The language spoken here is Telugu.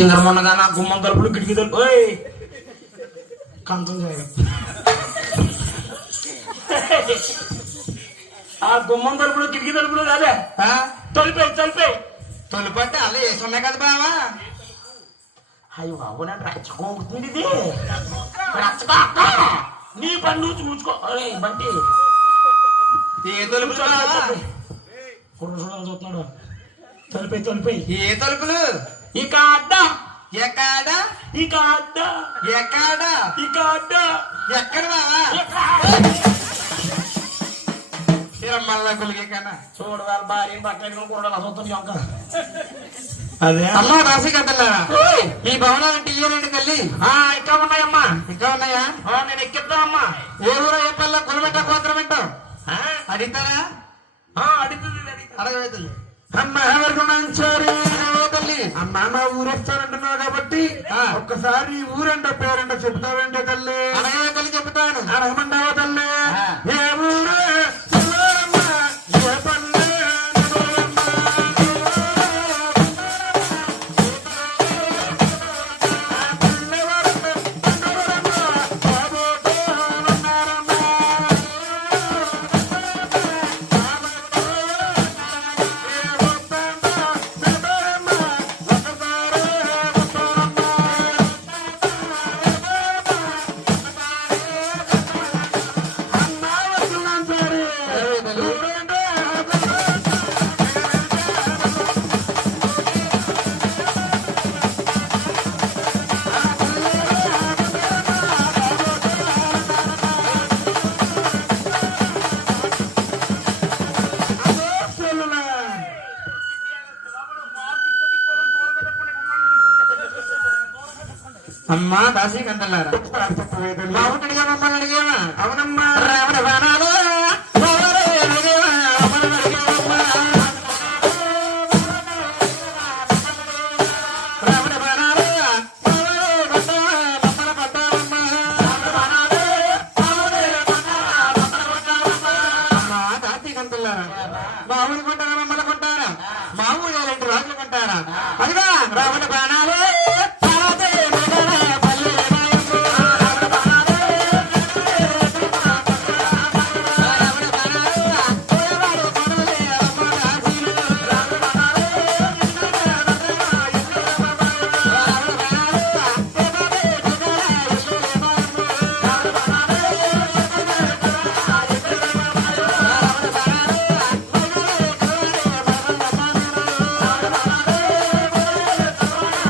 ఇంద్రమొన్నగా నా గుమ్మం తలుపులు కిటికీ తలుపు కంచం చేయ ఆ గుమ్మం తలుపులు కిటికీ తలుపులు అదే తొలిపట్టే అలా వేసున్నాయి కదా బావా. అయ్యో బాబు నాకు రచ్చకోతుంది ఇది రచ్చక నీ పని నువ్వు చూసుకో బంటి ఏ తలుపులు చూస్తున్నాడు. తొలిపోయి ఏ తలుపులు ఇక అడ్డ ఎక్కడ ఇక అడ్డ ఎక్కడ ఇక అడ్డ ఎక్కడ బావా మళ్ళా గులిగే కన్నా చూడు వాళ్ళ భార్య పక్కన కూడా చూస్తుంది అంక అదే అమ్మా రాసి కట్టలేరా ఈ భవనాలంటే ఇయ్యాలండి తల్లి. ఇంకా ఉన్నాయమ్మా ఇంకా ఉన్నాయా? నేను ఎక్కిద్దా అమ్మా. ఏ ఊరో ఏ పల్ల కులబెట్ట గోత్రం వింటావు అడిగితారా? అడగవుతుంది అమ్మ ఎవరికి మంచోరి తల్లి. అమ్మ మా ఊరు వస్తానంటున్నావు కాబట్టి ఒక్కసారి ఊరంట పేరంట చెప్తావంటే తల్లి. అడగవే తల్లి చెప్తాను. అడగమంటావా తల్లి? ఏ ఊరు అమ్మా దాసి కందలారా బాబుని అడిగా మమ్మల్ని అడిగావా? అవునమ్మా. రావణ బాణాలు బాబుని కొంటారా మమ్మల్ని కొంటారా? బాబు 2 రాజులు కొంటారా? అదిగా రావణ బాణ